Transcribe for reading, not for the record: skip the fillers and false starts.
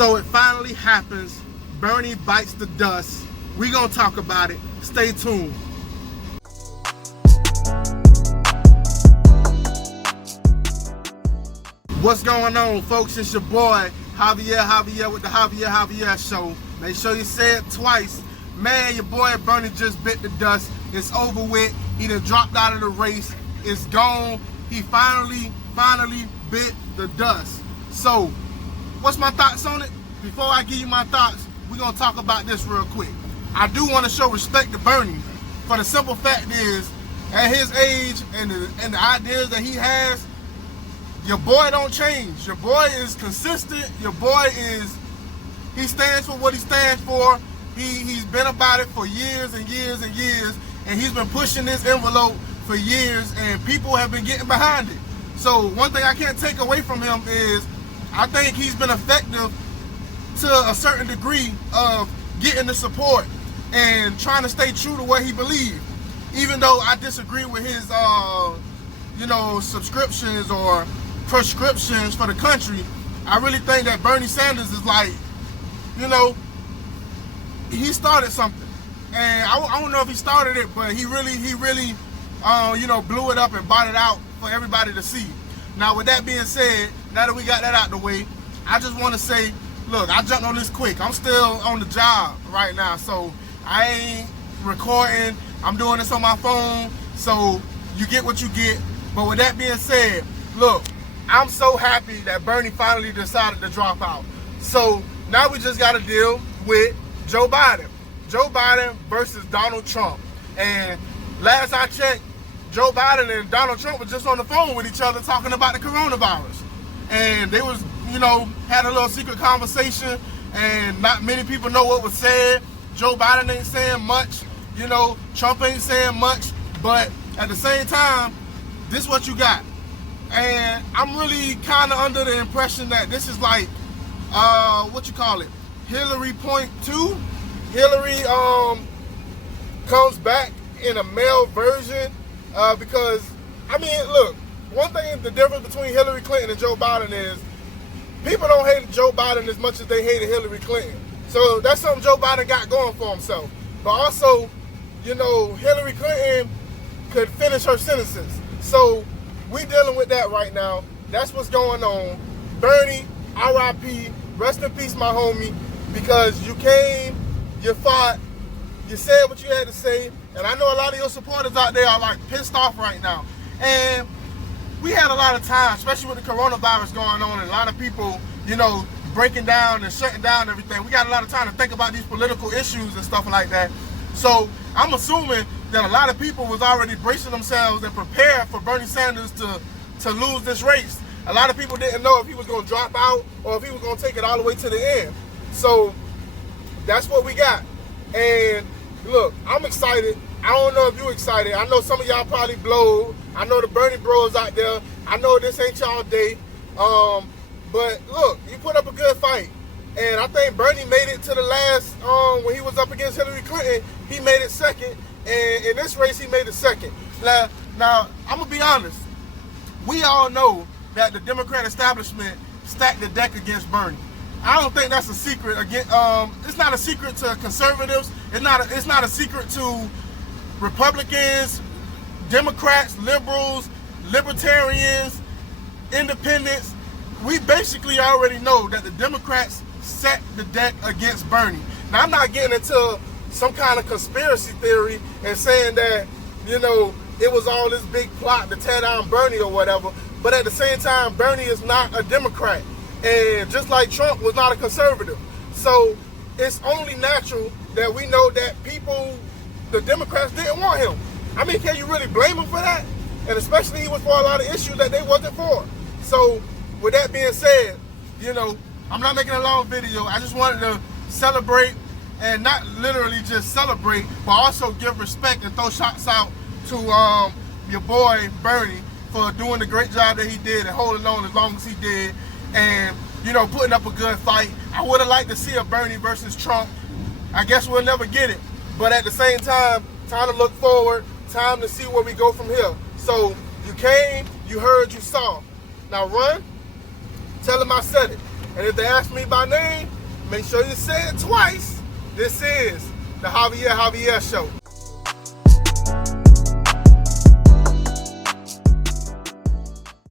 So it finally happens. Bernie bites the dust. We gonna talk about it. Stay tuned. What's going on, folks? It's your boy Javier Javier with the Javier Javier Show. Make sure you say it twice. Man, your boy Bernie just bit the dust. It's over with. He done dropped out of the race. It's gone. He finally bit the dust. So, what's my thoughts on it? Before I give you my thoughts, we're going to talk about this real quick. I do want to show respect to Bernie. For the simple fact is, at his age and the ideas that he has, your boy don't change. Your boy is consistent. Your boy he stands for what he stands for. He's been about it for years and years and years, and he's been pushing this envelope for years, and people have been getting behind it. So one thing I can't take away from him is I think he's been effective to a certain degree of getting the support and trying to stay true to what he believed. Even though I disagree with his subscriptions or prescriptions for the country, I really think that Bernie Sanders is like, he started something. And I don't know if he started it, but he really blew it up and bought it out for everybody to see. Now, with that being said, now that we got that out the way, I just want to say, look, I jumped on this quick. I'm still on the job right now, so I ain't recording. I'm doing this on my phone, so you get what you get. But with that being said, look, I'm so happy that Bernie finally decided to drop out. So now we just got to deal with Joe Biden. Joe Biden versus Donald Trump. And last I checked, Joe Biden and Donald Trump were just on the phone with each other talking about the coronavirus. And they was, had a little secret conversation, and not many people know what was said. Joe Biden ain't saying much. Trump ain't saying much. But at the same time, this is what you got. And I'm really kind of under the impression that this is like, Hillary point 2. Hillary comes back in a male version because, look, one thing, the difference between Hillary Clinton and Joe Biden is people don't hate Joe Biden as much as they hated Hillary Clinton. So that's something Joe Biden got going for himself. But also, Hillary Clinton could finish her sentences. So we dealing with that right now. That's what's going on. Bernie, R.I.P., rest in peace, my homie, because you came, you fought, you said what you had to say, and I know a lot of your supporters out there are like pissed off right now. And we had a lot of time, especially with the coronavirus going on, and a lot of people, breaking down and shutting down everything. We got a lot of time to think about these political issues and stuff like that. So I'm assuming that a lot of people was already bracing themselves and prepared for Bernie Sanders to lose this race. A lot of people didn't know if he was going to drop out or if he was going to take it all the way to the end. So that's what we got. And look, I'm excited. I don't know if you're excited. I know some of y'all probably blowed. I know the Bernie bros out there. I know this ain't y'all day. But look, he put up a good fight. And I think Bernie made it to the last, when he was up against Hillary Clinton, he made it second. And in this race, he made it second. Now, I'm going to be honest. We all know that the Democrat establishment stacked the deck against Bernie. I don't think that's a secret. It's not a secret to conservatives. It's not a secret to Republicans, Democrats, liberals, libertarians, independents. We basically already know that the Democrats set the deck against Bernie. Now, I'm not getting into some kind of conspiracy theory and saying that, it was all this big plot to tear down Bernie or whatever. But at the same time, Bernie is not a Democrat. And just like Trump was not a conservative. So it's only natural that we know that the Democrats didn't want him. Can you really blame him for that? And especially he was for a lot of issues that they wasn't for. So with that being said, I'm not making a long video. I just wanted to celebrate, and not literally just celebrate, but also give respect and throw shots out to your boy Bernie for doing the great job that he did and holding on as long as he did, and putting up a good fight. I would have liked to see a Bernie versus Trump. I guess we'll never get it, but at the same time to look forward, time to see where we go from here. So you came, you heard, you saw. Now run, tell them I said it. And if they ask me by name, Make sure you say it twice. This is the Javier Javier Show.